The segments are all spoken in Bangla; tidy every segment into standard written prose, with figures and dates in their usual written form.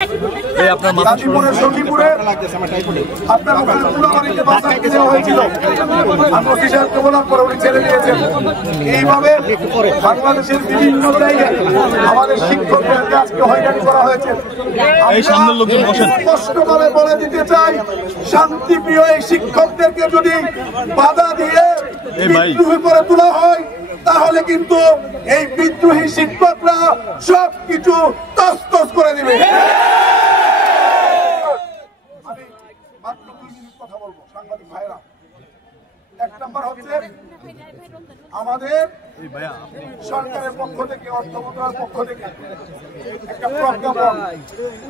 গাজীপুরের সখীপুরে আপনার ওখানে পুরাবাড়িতে বাচ্চা দেওয়া হয়েছিল। ওসি সাহেবকে বলার পরে উনি ছেড়ে দিয়েছেন। এইভাবে বাংলাদেশের বিভিন্ন জায়গায় আমাদের শিক্ষকদেরকে আজকে হয়রানি করা হয়েছে। স্পষ্টভাবে বলে দিতে চাই, শান্তিপ্রিয় এই শিক্ষকদেরকে যদি বাধা দিয়ে বিদ্রোহী করে তোলা হয় তাহলে কিন্তু এই বিদ্রোহী শিক্ষকরা সবকিছু তছনছ করে দিবে। আমি মাত্র 2 মিনিট কথা বলবো সাংবাদিক ভাইরা। এক নম্বর হচ্ছে আমাদের সরকারের পক্ষ থেকে, অর্থ মন্ত্রণালয়ের পক্ষ থেকে একটা প্রজ্ঞাপন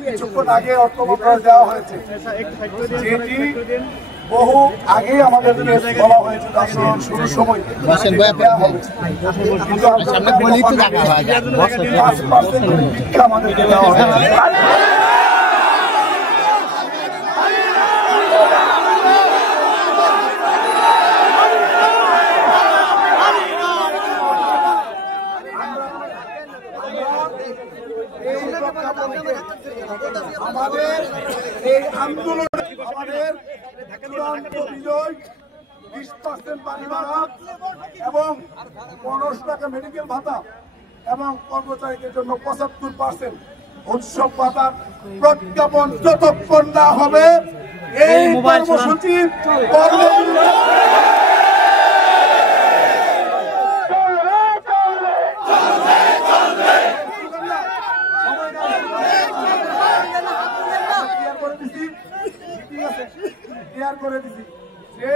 কিছুক্ষণ আগে অর্থ মন্ত্রণালয়ে দেওয়া হয়েছে, যেটি বহু আগে আমাদেরকে বলা হয়েছিল আন্দোলন শুরুর সময় দেওয়া হবে, কিন্তু আমাদেরকে দেওয়া হয়েছে। আমাদের এই আন্দোলন আমাদের চূড়ান্ত বিজয় 20% পানি ভাড়া এবং 15 টাকা মেডিকেল ভাতা এবং কর্মচারীদের জন্য 75% উৎসব ভাতার প্রজ্ঞাপন যতক্ষণ না হবে এই কর্মসূচি করে দিচ্ছি যে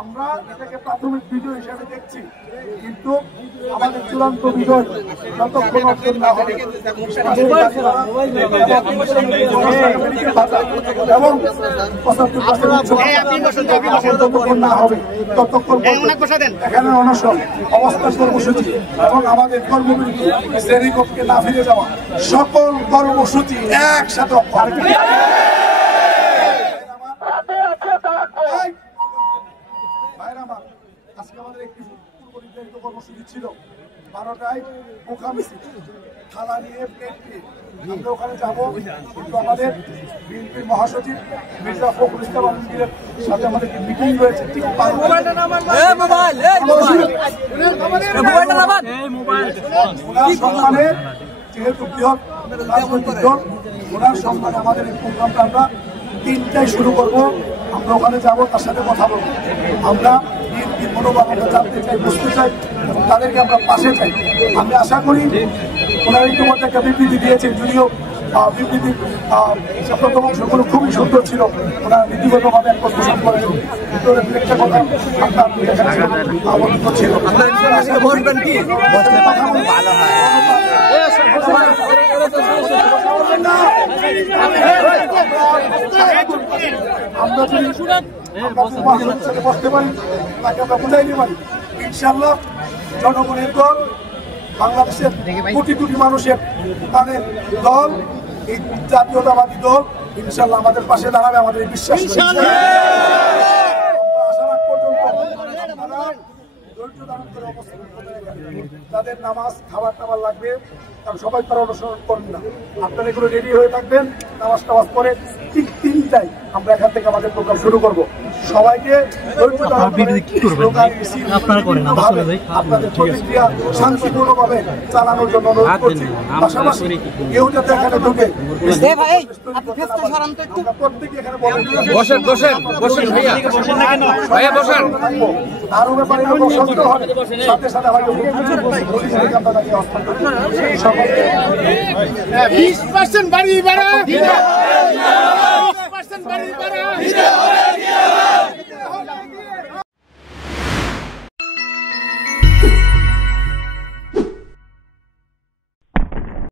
আমরা এটাকে প্রাথমিক বিজয় হিসেবে দেখছি, কিন্তু আমাদের চূড়ান্ত বিজয় যতক্ষণ অর্জন না হবে এবং 75% যতক্ষণ না হবে ততক্ষণ এখানে অনশন, অবস্থান কর্মসূচি এবং আমাদের কর্মবিরতি, শ্রেণীকক্ষে না ফিরে যাওয়া, সকল কর্মসূচি একসাথে আজকে আমাদের একটি পূর্ব নির্ধারিত কর্মসূচি ছিল 12টায় মুখামিছিল, থালা নিয়ে প্লেট নিয়ে আমরা ওখানে যাবো, কিন্তু আমাদের বিএনপির মহাসচিব মির্জা ফখরুল ইসলাম আলমগীরের সাথে আমাদের মিটিং রয়েছে ঠিক সম্মানে, যেহেতু বৃহৎ রাজনৈতিক দল ওনার সম্মানে আমাদের এই প্রোগ্রামটা আমরা 3টায় শুরু করবো। আমরা ওখানে যাবো, তার সাথে কথা বলবো। আমরা বিএনপির মনোভাব আমরা জানতে চাই, বুঝতে চাই এবং তাদেরকে আমরা পাশে চাই। আমি আশা করি ওনারা ইতিমধ্যে একটা বিবৃতি দিয়েছেন, যদিও বিবৃতির প্রথম অংশগুলো খুবই সুন্দর ছিল, ওনারা নীতিগতভাবে এক প্রশ্ন করেন, ভিতরে একটা কথা আবদ্ধ ছিল। আমরা যদি বসতে পারি, তাকে আমরা বুঝাইতে পারি, ইনশাল্লাহ জনগণের দল, বাংলাদেশের কোটি কোটি মানুষের তাদের দল, এই জাতীয়তাবাদী দল ইনশাল্লাহ আমাদের পাশে দাঁড়াবে, আমাদের বিশ্বাস। আশা রাখ পর্যন্ত ধৈর্য ধারণ করে অবস্থান করবেন। তাদের নামাজ খাবার টাবার লাগবে, কারণ সবাই তারা অনুসরণ করবেন না। আপনারা এগুলো রেডি হয়ে থাকবেন, নামাজ টামাজ করে ঠিক 3টায় আমরা এখান থেকে আমাদের প্রোগ্রাম শুরু করবো। সবাইকে ধৈর্য ধারণ করে আপনাদের প্রতিক্রিয়া শান্তিপূর্ণভাবে চালানোর জন্য অনুরোধ করছি। পাশাপাশি কেউ যাতে এখানে ঢুকে প্রত্যেকে এখানে আরো ব্যাপারে সাথে সাথে হয়তো 20% বাড়ি বাড়া, 20% বাড়ি বাড়া।